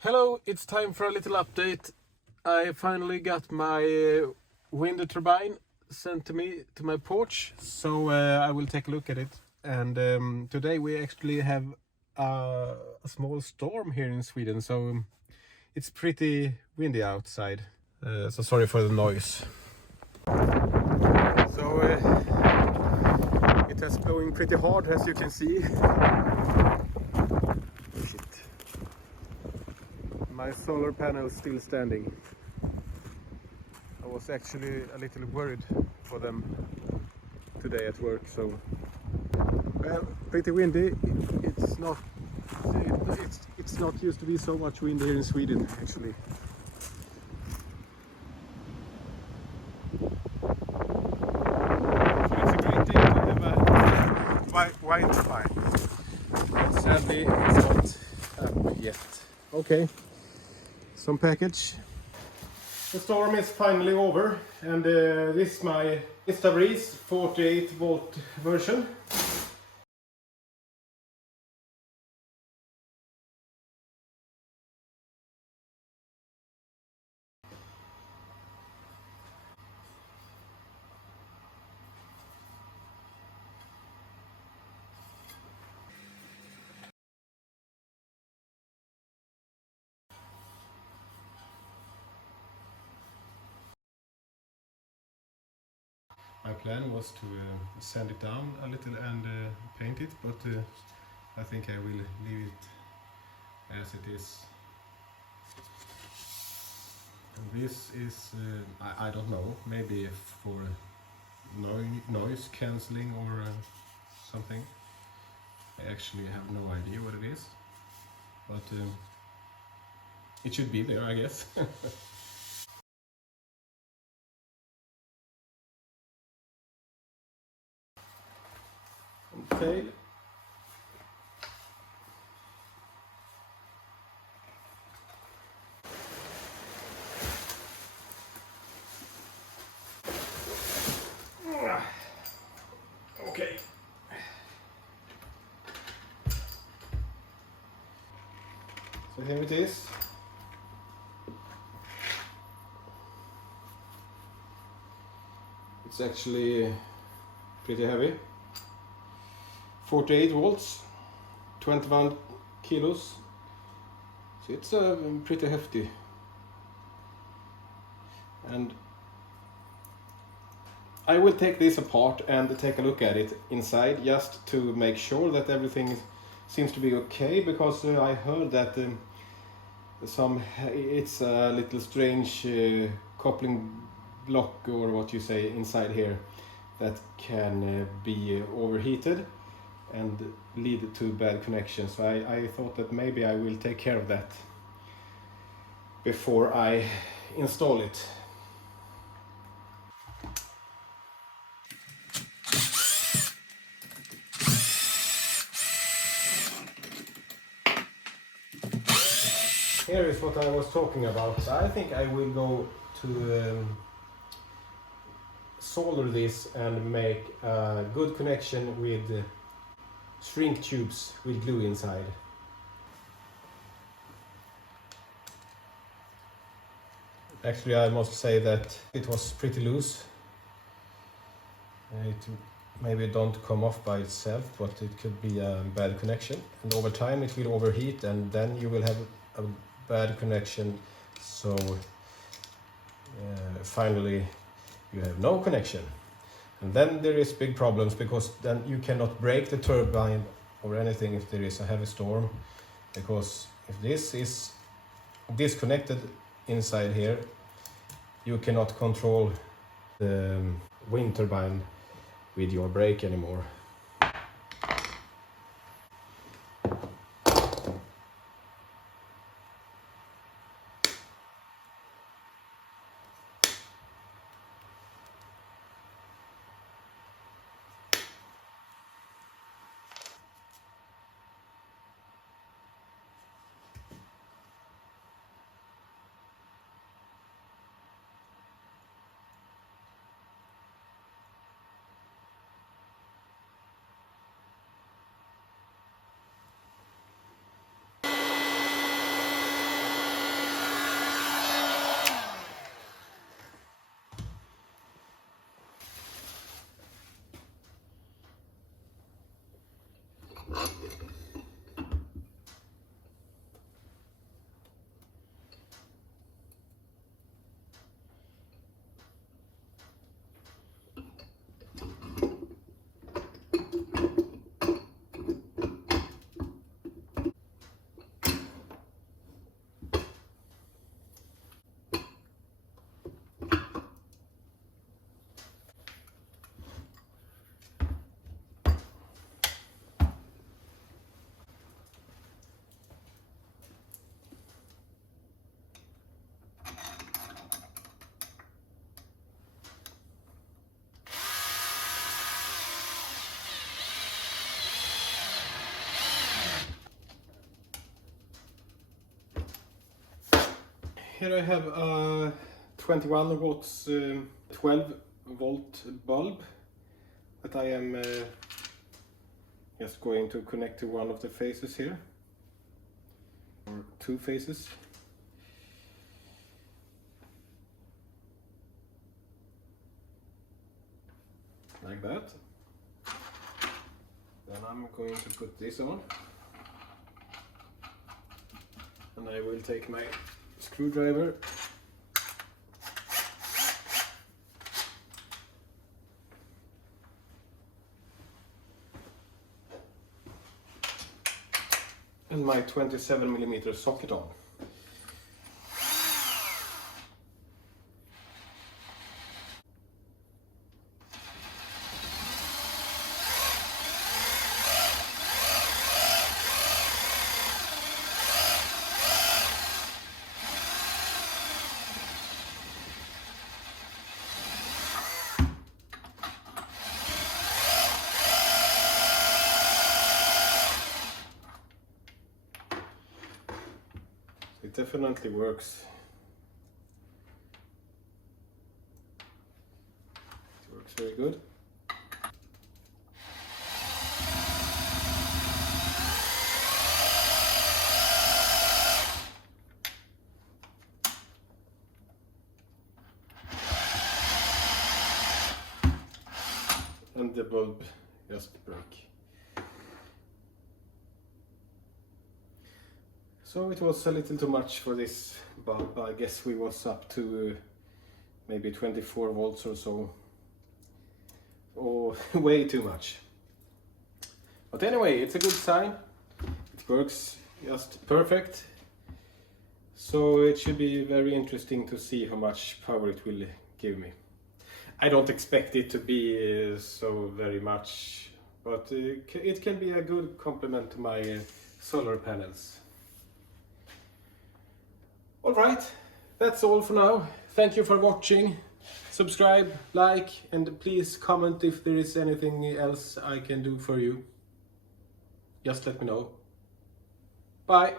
Hello, it's time for a little update. I finally got my wind turbine sent to me to my porch, so I will take a look at it. And today we actually have a small storm here in Sweden, so it's pretty windy outside. So sorry for the noise. So it is blowing pretty hard, as you can see. Shit. My solar panel is still standing. I was actually a little worried for them today at work, so well, pretty windy. It's not used to be so much wind here in Sweden, actually. So it's a great day to have a wind turbine. But sadly, it's not up yet. Okay, some package. The storm is finally over, and this is my Istabreeze 48 volt version. My plan was to sand it down a little and paint it, but I think I will leave it as it is. And this is, I don't know, maybe for noise cancelling or something. I actually have no idea what it is, but it should be there, I guess. Okay. Okay. So here it is. It's actually pretty heavy. 48 volts, 21 kilos. So it's pretty hefty. And I will take this apart and take a look at it inside, just to make sure that everything seems to be okay, because I heard that it's a little strange coupling block, or what you say, inside here that can be overheated and lead to bad connections. So I thought that maybe I will take care of that before I install it. Here is what I was talking about. I think I will go to solder this and make a good connection with shrink tubes with glue inside. Actually, I must say that it was pretty loose. It maybe don't come off by itself, but it could be a bad connection. And over time it will overheat, and then you will have a bad connection. So finally you have no connection. And then there is big problems, because then you cannot break the turbine or anything if there is a heavy storm, because if this is disconnected inside here, you cannot control the wind turbine with your brake anymore. here I have a 21 watts 12 volt bulb that I am just going to connect to one of the faces here, or two faces. Like that. Then I'm going to put this on, and I will take my screwdriver and my 27mm socket on. It definitely works. It works very good. And the bulb just broke. So it was a little too much for this bulb. I guess we was up to maybe 24 volts or so. Oh, way too much. But anyway, it's a good sign. It works just perfect. So it should be very interesting to see how much power it will give me. I don't expect it to be so very much, but it can be a good complement to my solar panels. Alright, that's all for now. Thank you for watching. Subscribe, like, and please comment if there is anything else I can do for you. Just let me know. Bye!